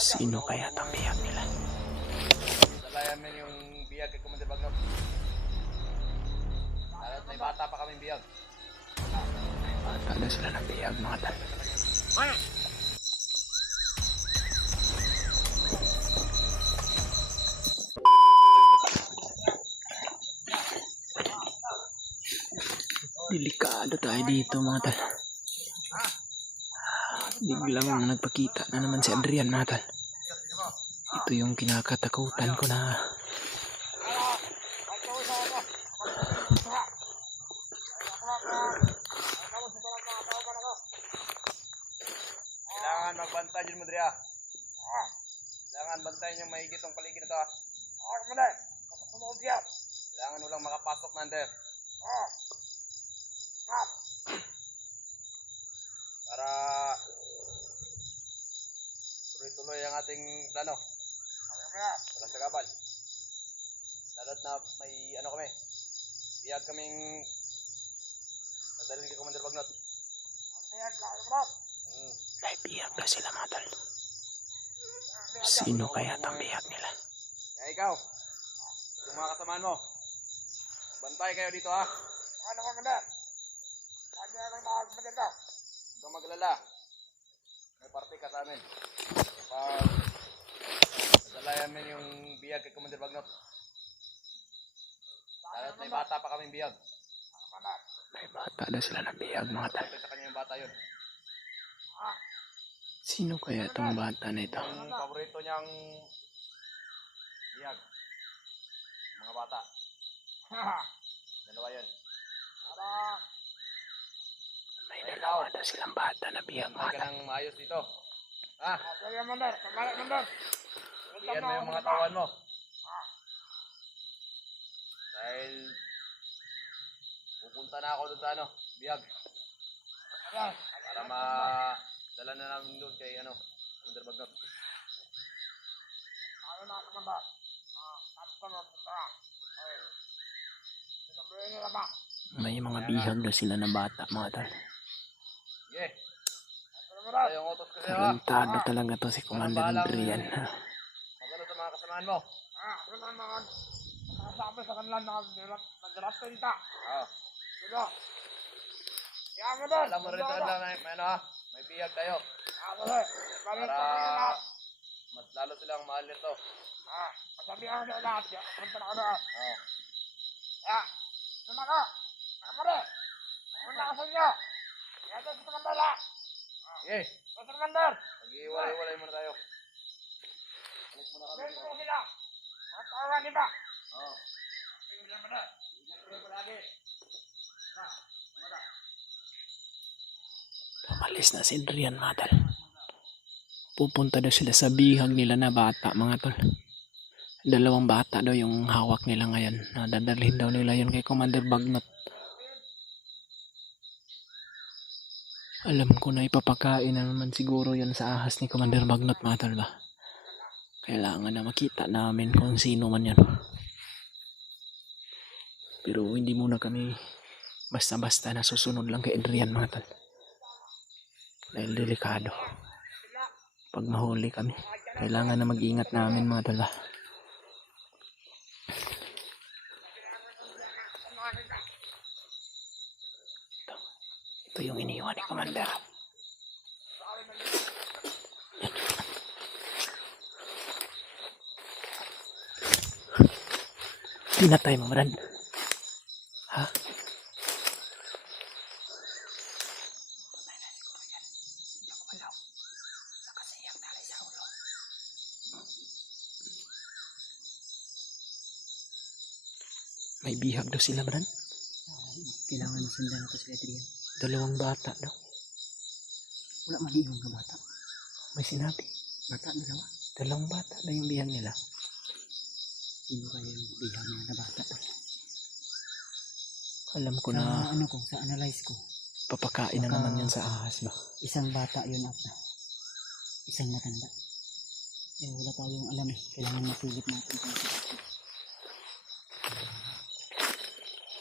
Sino kaya itong bihag nila? Dalayan mo yung biyag kay Commander Bagnot. At may bata pa kaming biyag. Bata na sila ng bihag, mga tal. Delikado tayo dito, mga tal. Biglang nagpakita na naman si Adrian, mga tal. Ito yung kinakatakutan ko na Kailangan magbantay dyan mo, Dria. Kailangan bantayan yung mahigit ang paligid na to. Kailangan walang makapasok na under. Para tuloy-tuloy ang ating plano. Para sa gabal. Lalo't na may ano kami. Biyag kaming dadalhin kay Commander Bagnot. may bihag na sila, mga tal. Sino kaya itong bihag nila? Kaya ikaw, yung mga kasamaan mo, bantay kayo dito ha. Huwag kang maglala. May party ka sa amin. Pag nadalayan mo yung biyag kay Commander Bagnot. At may bata pa kaming biyag. May bata na sila ng bihag, mga tal. Sa kanya yung bata yun. Sino kaya itong bata na ito? Yung paborito niyang biyag. Mga bata. Dalawa yun. May dalawa na silang bata na bihag, mga Bantay ka tal. ng maayos dito. Ha? Iyan mo yung mga tawan mo. Dahil pupunta na ako doon sa ano, biyag. Para madala na namin doon kay ano, Commander Bagnot. May mga bihag na sila na bata, mga tal. Sige. Ito yung utos ko sa'yo ha. Talentado talaga to si Commander Adrian. Magano sa mga kasamaan mo. Sabi sa kanila nag-draft kita. Oo. Diba? Kaya mo doon. Alam mo rin talaga may ano ha, may biyag tayo. Para Para mas lalo silang mahal nito. masabihan ko lahat. Punta na ako doon. Oo. Suma ka. Kapare. Punta ka sa inyo. Kaya doon sa Mandala. Sige. Sa Mandar. Mag-iwalay-walay muna tayo. Alis muna kami. Bento ko sila. Matawan nila. Oo. Ingat kayo palagi. Umalis na si Adrian, mga tal. Pupunta daw sila sa bihag nila na bata, mga tol. Dalawang bata daw yung hawak nila ngayon. Dadalhin daw nila yun kay Commander Bagnot. Alam ko na ipapakain na naman siguro yun sa ahas ni Commander Bagnot, mga tol ba? Kailangan na makita namin kung sino man yun. Pero hindi muna kami basta-basta na susunod lang kay Adrian, mga tol. Dahil delikado. Pag mahuli kami, kailangan na mag-ingat namin, mga tol ba? Ito yung iniwan ni Commander. Pinatay mo, Brad. Ha? May bihag daw sila, Brad. Kailangan sundan ako si Adrian. Dalawang bata daw. Wala malihong ka bata. May sinabi. Bata dalawa. Dalawang bata daw yung bihag nila. Sino kaya yung bihang na bata? Alam ko Sa na ano ko, sa analyze ko, papakain na naman yan sa ahas ba? isang bata yun at isang matanda. Eh, wala tayong alam eh. Kailangan masilip natin kung saan.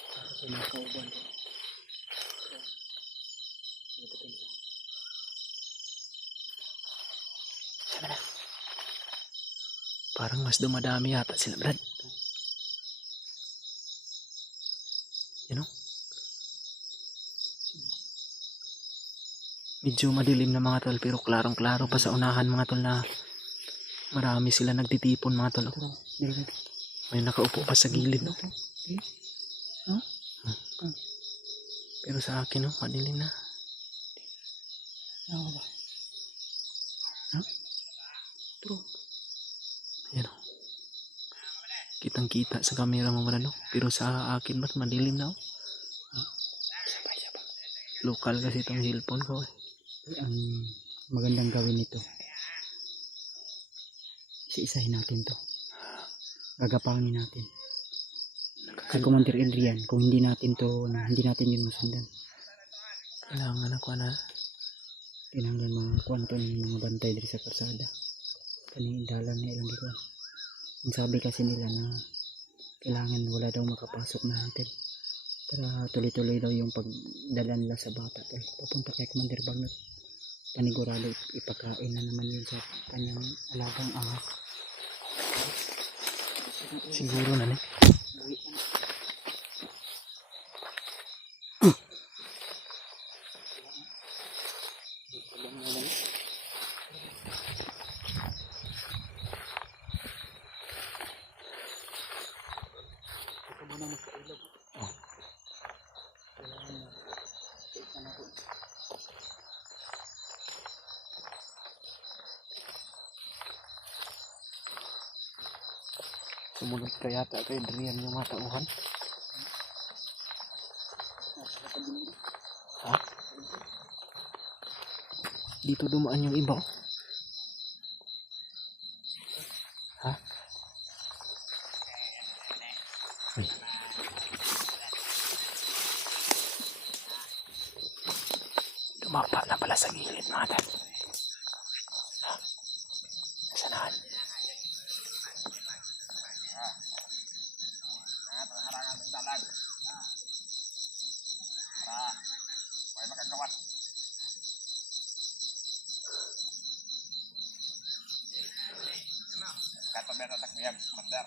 Para sa mga kauban ko. Sabi na. Parang mas dumadami yata sila, Brad. You know? Medyo madilim na mga tol, pero klarong-klaro pa sa unahan mga tol na marami sila nagtitipon mga tol. Tara, meron ito. May nakaupo pa sa gilid, no? No? Pero sa akin, no, madilim na. Ano ba? Pero, ayan, no? Kitang-kita sa camera mo, Brad, no? Pero sa akin, ba't madilim na, oh? Sabay. Local kasi itong cellphone ko, eh. Ang magandang gawin nito, isa-isahin natin to. Gagapangin natin. Si Commander Adrian, kung hindi natin yun masundan. Kailangan ako na. Kailangan mga kwanto ng mga bantay dito sa karsada. Kaning dalan na ilang dito. Ang sabi kasi nila na kailangan wala daw makapasok na hunter. Para tuloy-tuloy daw yung pagdala nila sa bata. Papunta kay Commander Bagnot. Panigurado ipakain na naman yun sa kanyang alagang ahas. Siguro na, eh. Sumunod ka yata kay Adrian yung mga tauhan. Ha? Dito dumaan yung iba, oh. Ha? Uy. Dumapa na pala sa gilid mga tol. Ha? Nasaan? Kata biar atak dia medar.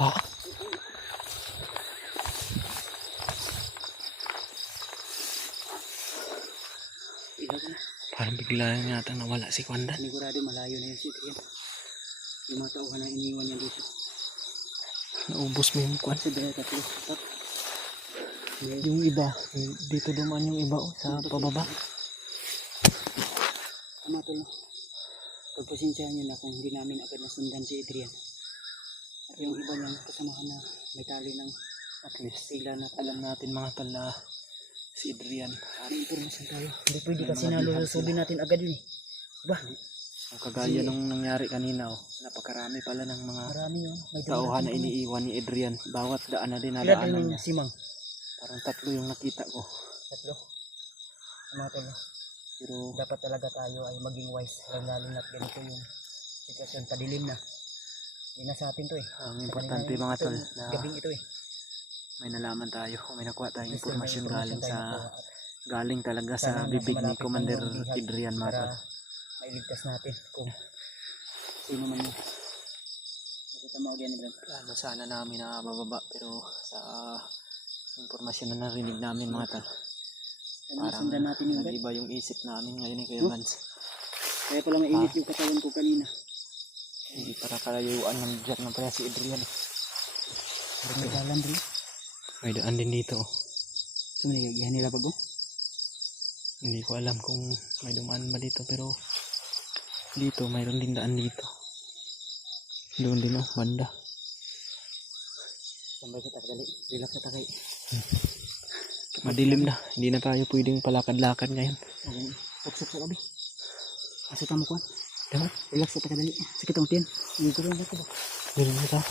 Oh, Ilaw na. parang bigla yata nawala si Kwandan. Panigurado malayo na yun si Adrian. Yung mga tauhan na iniwan niya dito. Naubos mo yung Kwan. Kasi dahil tatlo. Tap. Yung iba, dito dumaan yung iba, oh, sa pababa. Tama tol. Pagpasensyahan niyo na kung hindi namin agad nasundan si Adrian. At yung iba niyang kasamahan na may tali ng At least, sila na alam natin mga tol na si Adrian. may impormasyon tayo. Hindi pwede May kasi mga bihag nalulusubin natin agad yun eh. Diba? Ang kagaya nung nangyari kanina, oh, napakarami pala ng mga Marami yun. May tauhan na dumarating pa. iniiwan ni Adrian. Bawat daan na Ilan dinadaanan din yung niya. simang? Parang 3 yung nakita ko. Tatlo. Mga tol. Pero Dapat talaga tayo ay maging wise. Lalo na't ganito yung sitwasyon. Padilim na. Hindi na sa atin to eh. Ang Sa importante kanila mga ito, tol na gabing ito eh. may nalaman tayo o may nakuha tayong Gusto, may impormasyon impormasyon tayo nakuha at galing talaga sana sa nasa bibig ni malapit Commander lang yung bihag Adrian mga para tol. mailigtas natin kung sino man yun. Nakita mo again, Brad. Plano sana namin na bababa pero sa impormasyon na narinig namin mga tol, parang Sundan natin yung Brad. nag-iba yung isip namin ngayon ni Kuya Huh? Vance. Kaya pala mainit yung katawan ko kanina. Hindi para kalayuan ng jet ng pala si Adrian. Parang may dalan bro. May daan din dito. So nagagihan nila bago? Hindi ko alam kung may dumaan ba dito pero dito mayroon din daan dito. Doon din banda. Sambay ka takdali. Relax ka takay. Madilim na. Hindi na tayo pwedeng palakad-lakad ngayon. Suksok sa kabi. Asutan mo kuhan. Diba? Relax ka takdali. Sakit ang tiyan. Hindi ko rin dito ba? Dilim na tayo.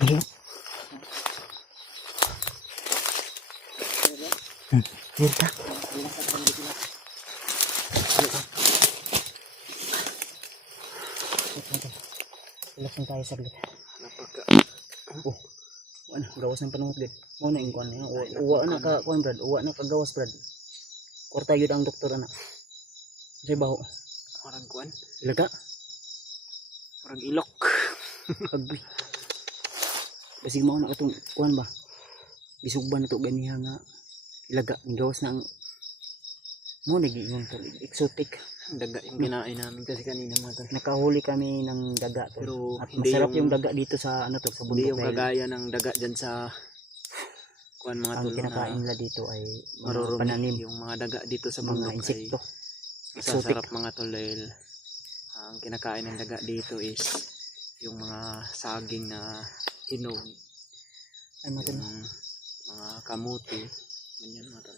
Dilim. Dilim ka. Relax ka takdali sila. Relax lang tayo saglit. Napaka. Oh. Ano, gawas ng panungod gid. Mo na ingkon na. Uwa na ka kuan Brad. Uwa na ka gawas Brad. Korta yun ang doktor ana. Say baho. Orang kuan. Ilaga. Orang ilok. Agbi. Basig mo na katong kuan ba. Bisug ba na to ganiha nga ilaga ni gawas na ang mo nagiingon to exotic. Daga yung kinain namin kasi kanina mga tol. Nakahuli kami ng daga to. Pero At hindi masarap yung yung daga dito sa ano to sa hindi bundok yung dahil kagaya ng daga dyan sa kuan mga ang tol kinakain na nila dito ay mga marurumi. pananim, Yung mga daga dito sa mga bundok ay insekto. masasarap mga tol dahil ang kinakain ng daga dito is yung mga saging na hinog, Ay mga tol, yung mga kamuti, ganyan mga tol.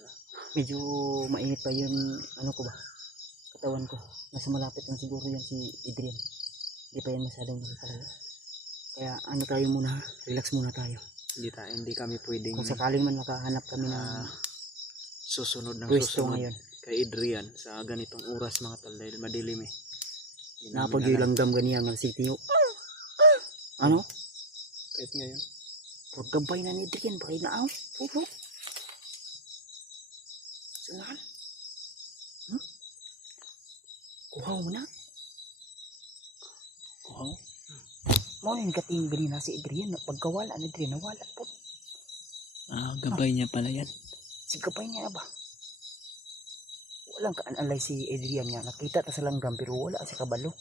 medyo mainit pa yun ano ko ba katawan ko. Nasa malapit lang siguro yan si Adrian. Hindi pa yan masyadong nakakalayo. Kaya ano tayo muna, relax muna tayo. Hindi kami pwedeng Kung sakaling man makahanap kami ng susunod ng pwesto susunod ngayon. kay Adrian sa ganitong oras mga tol dahil madilim eh. Hindi namin Napag alam. yung langgam ganiya nga si Tiyo. Ano? Kahit ngayon. Pagkabay na ni Adrian, bakit na Puto. Sanahan? Kuhaw mo na. Kuhaw? Mo yung kating ganina si Adrian. Pagkawala ni Adrian, nawala po. Gabay niya pala yan. Sigapay niya ba? Walang ka-analyze si Adrian nga. Nakita ta sa langgam pero wala sa kabalo.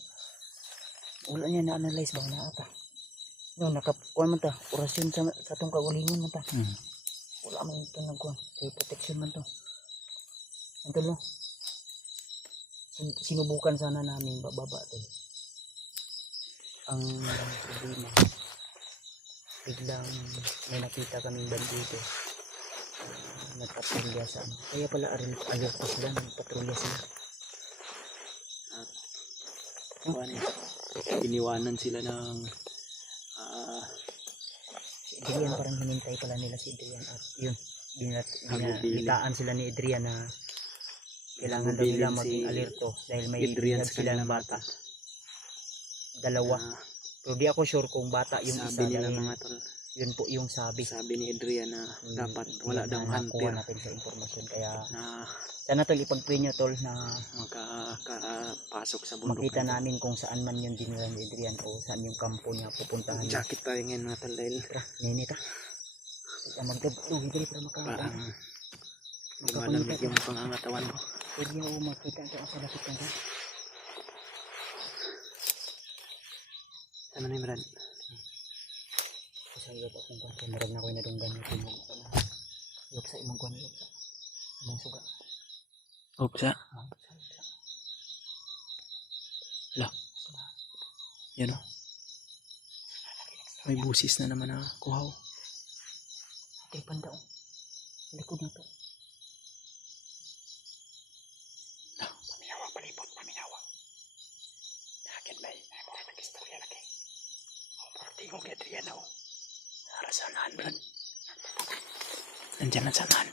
Wala niya na-analyze ba na ata. No, nakakuan man ta. Orasyon sa tong kaulingon man ta. Wala man ito nagkuan. Kaya protection man to. Ito no. Sinubukan sana namin bababa to. Ang problema, biglang may nakita kaming bandito. Nagpatrolya sa ano. Kaya pala alert pa sila, nagpatrolya sila. Kuan, iniwanan sila ng Si Adrian parang hinintay pala nila si Adrian at yun, Hagupili. binataan sila ni Adrian na kailangan daw Hagupilin nila si maging alerto dahil may Adrian bihag sa sila kanilang ng bata. Dalawa. Pero di ako sure kung bata yung isa sabi nila dahil mga tol, yun po yung sabi. sabi ni Adrian na dapat Yun wala na daw nakuha hunter natin sa impormasyon kaya na sana tol ipag-pray nyo tol na makapasok sa bundok. makita namin kung saan man yung dinala ni Adrian o saan yung kampo niya pupuntahan niya. Jacket tayo ngayon mga tol dahil Tara, ninita. Kaya magdagduhi dali para parang makapunta lumalamig yung pangangatawan ko. pwede ako makita sa lapit ka. Ano na yung Brad? Sa iyo pa kung kwan marag na ko na dong ganito mo sana. Yok sa imong kwan yok sa imong suga. Opsa. Hala. Yan o. May busis na naman na kuhaw. Tay panda o. Likod na to. Paminawa palibot, paminawa. Akin ba ay mura nag-istorya lagi. Mura tingog kay Adrian o. Nara sanahan Brad. Nandyan ang sanahan.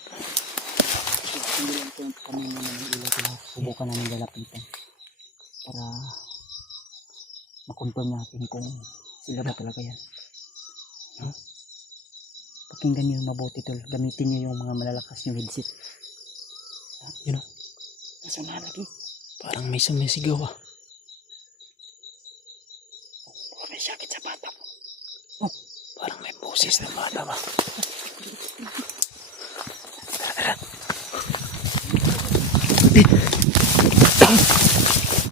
Hindi lang po kami naman ng ilaw sila. Subukan namin lalapitan. Para makonfirm natin kung sila ba talaga yan. No? Pakinggan nyo yung mabuti tol. Gamitin nyo yung mga malalakas yung headset. Yun o. Nasa na lagi? Parang may sumisigaw ah. Baka may sakit sa bata mo. Parang may boses ng bata ba? Tara, tara.